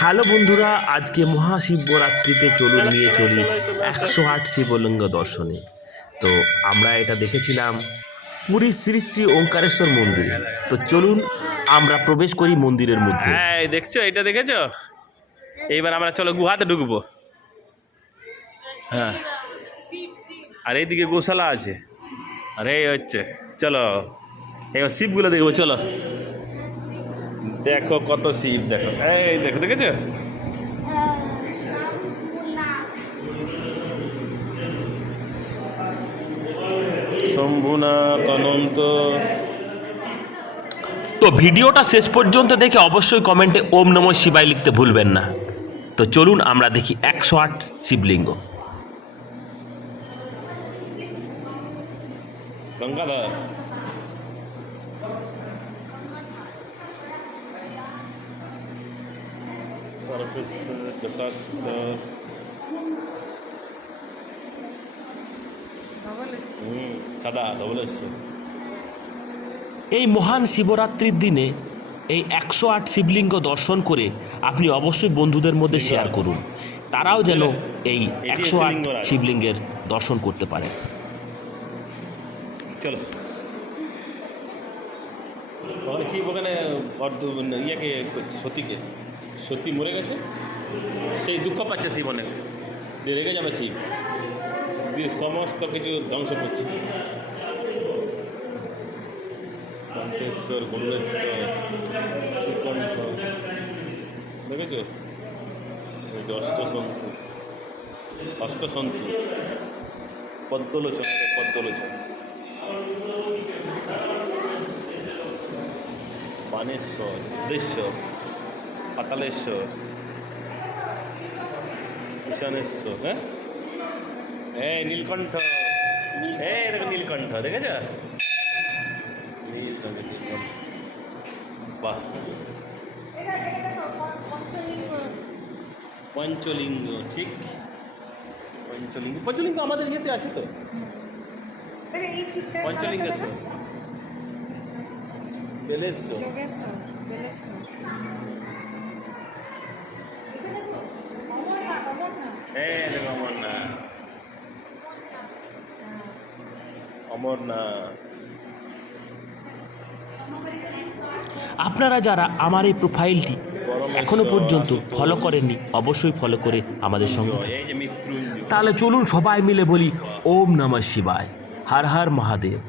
Hello বন্ধুরা, আজকে মহাশিবরাত্রিতে চলুন নিয়ে চলি 108 শিবলিঙ্গ দর্শনে। তো আমরা এটা দেখেছিলাম পুরী শ্রী শ্রী ওঙ্কারেশ্বর মন্দিরে। তো চলুন আমরা প্রবেশ করি মন্দিরের মধ্যে। হ্যাঁ, দেখছো, এটা দেখেছো? এইবার আমরা চলো গুহাতে ঢুকবো। হ্যাঁ, আর এইদিকে গোশালা আছে, আর এই হচ্ছে, চলো এবার শিবগুলো দেখবো। চলো, দেখো কত শিব, দেখো, এই দেখো, দেখেছো? শম্ভুনাথ অনন্ত। তো ভিডিওটা শেষ পর্যন্ত দেখে অবশ্যই কমেন্টে ওম নমঃ শিবায় লিখতে ভুলবেন না। তো চলুন আমরা দেখি 108 শিবলিঙ্গ। গঙ্গাধর, জটাশ্বর, সাদা ধবলেশ্বর। এই মহান শিবরাত্রির দিনে এই 108 শিবলিঙ্গ দর্শন করে আপনি অবশ্যই বন্ধুদের মধ্যে শেয়ার করুন, তারাও যেন এই 108 শিবলিঙ্গের দর্শন করতে পারে। চলো, ওখানে শিব, ওখানে ইয়েকে সতীকে, সতী মরে গেছে, সেই দুঃখ পাচ্ছে শিব অনেক, দিয়ে রেগে যাবে শিব, দিয়ে সমস্ত কিছু ধ্বংস করছে। কণ্ঠেশ্বর, গরুড়েশ্বর, শ্রীকণ্ঠ, দেখেছো? অষ্টসন্তু, পদ্মলোচন, পদ্মলোচন, বানেশ্বর, উদ্দেশ্বর, পাতালেশ্বর, ঈশানেশ্বর। হ্যাঁ, এই নীলকণ্ঠ, এই দেখো নীলকণ্ঠ, দেখেছ? বাহ, পঞ্চলিঙ্গ, ঠিক, পঞ্চলিঙ্গ। পঞ্চলিঙ্গ আমাদের ইয়েতে আছে তো, পঞ্চলিঙ্গেশ্বর, বেলেশ্বর, অমরনাথ, অমরনাথ। আপনারা যারা আমার এই প্রোফাইলটি এখনো পর্যন্ত ফলো করেননি, অবশ্যই ফলো করে আমাদের সঙ্গে থাকুন। তাহলে চলুন সবাই মিলে বলি ওম নমঃ শিবায়, হর হর মহাদেব।